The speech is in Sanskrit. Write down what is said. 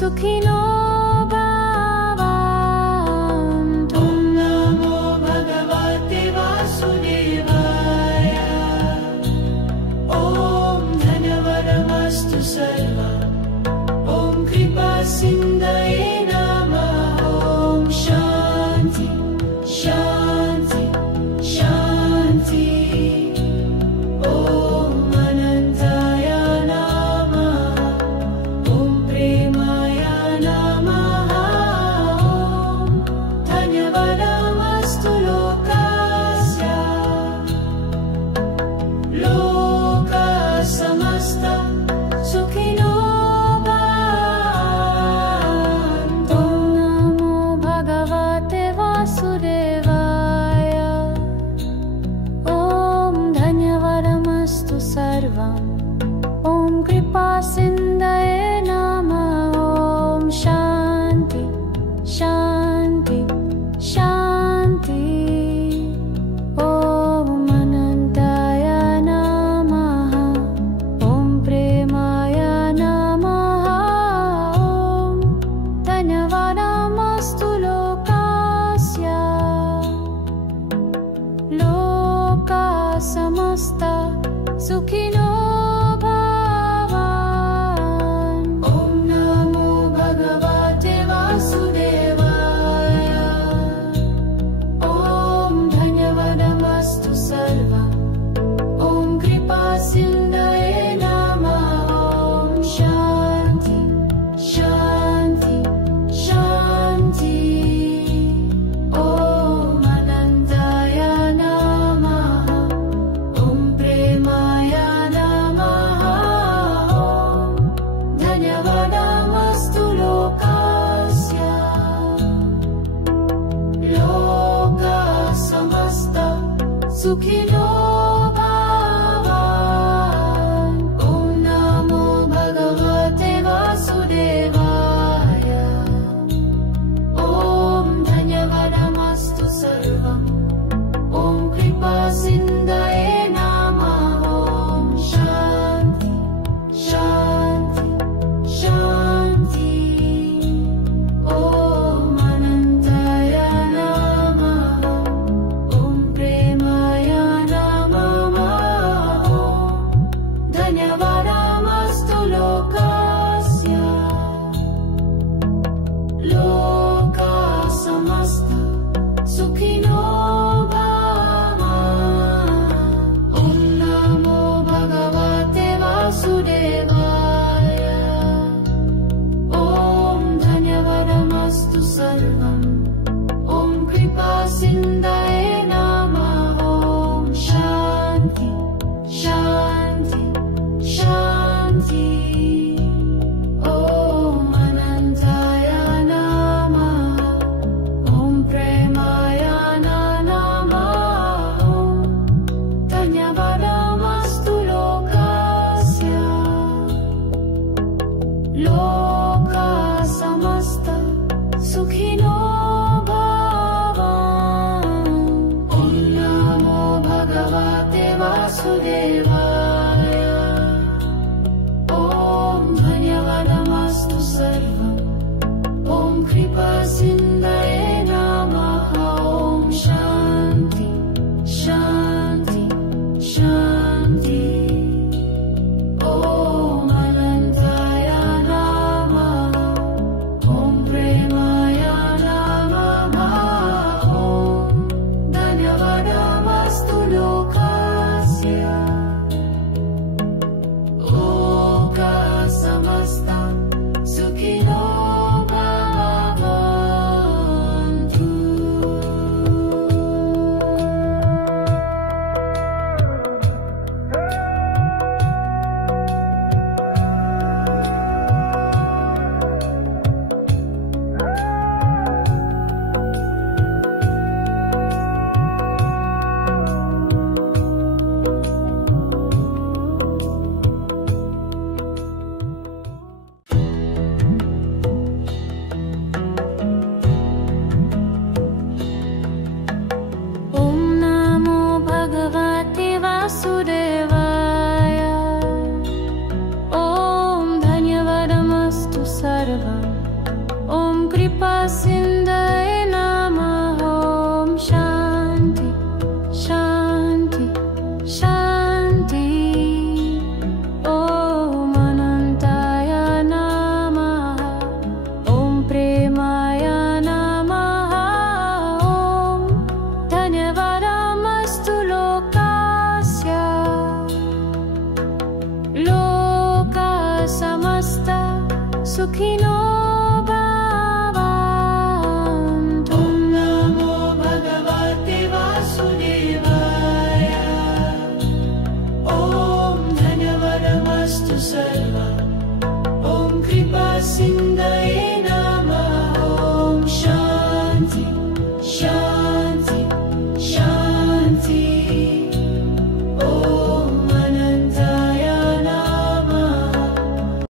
सुखिनो भवन्तु। ॐ नमो भगवते वासुदेवाय। ॐ धन्यवादमस्तु सर्वम्। ॐ कृपा सिन्धये नमः। ॐ शान्ति शान्ति शान्ति। ॐ अनन्ताय नमः। ॐ प्रेमाय नमः। ॐ धन्यवादमस्तु लोकस्य। लोका समस्ता सुखिनो भवन्तु। ॐ नमो भगवते वासुदेवाय। ॐ धन्यवादमस्तु सर्वम्। ॐ कृपा सिन्धये नमः। ॐ शान्ति शान्ति शान्ति। ॐ अनन्ताय नमः। ॐ प्रेमाय नमः। ॐ धन्यवादमस्तु लोकस्य। लोका समस्ता सुखिनो भवन्तु। ॐ नमो भगवते वासुदेवाय। ॐ धन्यवादमस्तु सर्वम्। ॐ कृपा सिन्धये नमः। ॐ शान्ति शान्ति शान्ति। ॐ अनन्ताय नमः। ॐ प्रेमाय नमः। ॐ धन्यवादमस्तु लोकस्य। लोका समस्ता सुखिनो भवन्तु। ॐ नमो भगवते वासुदेवाय। ॐ धन्यवादमस्तु सर्वम्। ॐ कृपा सिन्धये नमः। ॐ शान्ति शान्ति शान्ति। ॐ अनन्ताय नमः। ॐ प्रेमाय नमः। ॐ धन्यवादमस्तु लोकस्य। लोका समस्ता सुखिनो भवन्तु। ॐ नमो भगवते वासुदेवाय। ॐ धन्यवादमस्तु सर्वम्। ॐ कृपा सिन्धये नमः। ॐ शान्ति शान्ति शान्ति। ॐ अनन्ताय नमः। ॐ प्रेमाय नमः। ॐ धन्यवादमस्तु लोकस्य। लोका समस्ता सुखिनो भवन्तु। ॐ नमो भगवते वासुदेवाय। ॐ धन्यवादमस्तु सर्वम्। ॐ कृपा सिन्धये नमः। ॐ शान्ति शान्ति शान्ति। ॐ अनन्ताय नमः। ॐ प्रेमाय नमः। ॐ धन्यवादमस्तु लोकस्य। लोका समस्ता सुखिनो भवन्तु। सर्वम् ॐ कृपासिन्धये नमः ॐ शान्ति शान्ति शान्ति ॐ अनन्ताय नमः ॐ प्रेमाय नमः ॐ धन्यवादमस्तु लोकस्य लोका समस्ता सुखिनो भवन्तु। ॐ नमो भगवते वासुदेवाय। ॐ धन्यवादमस्तु सर्वम् ॐ कृपासिन्धये नमः ॐ शान्ति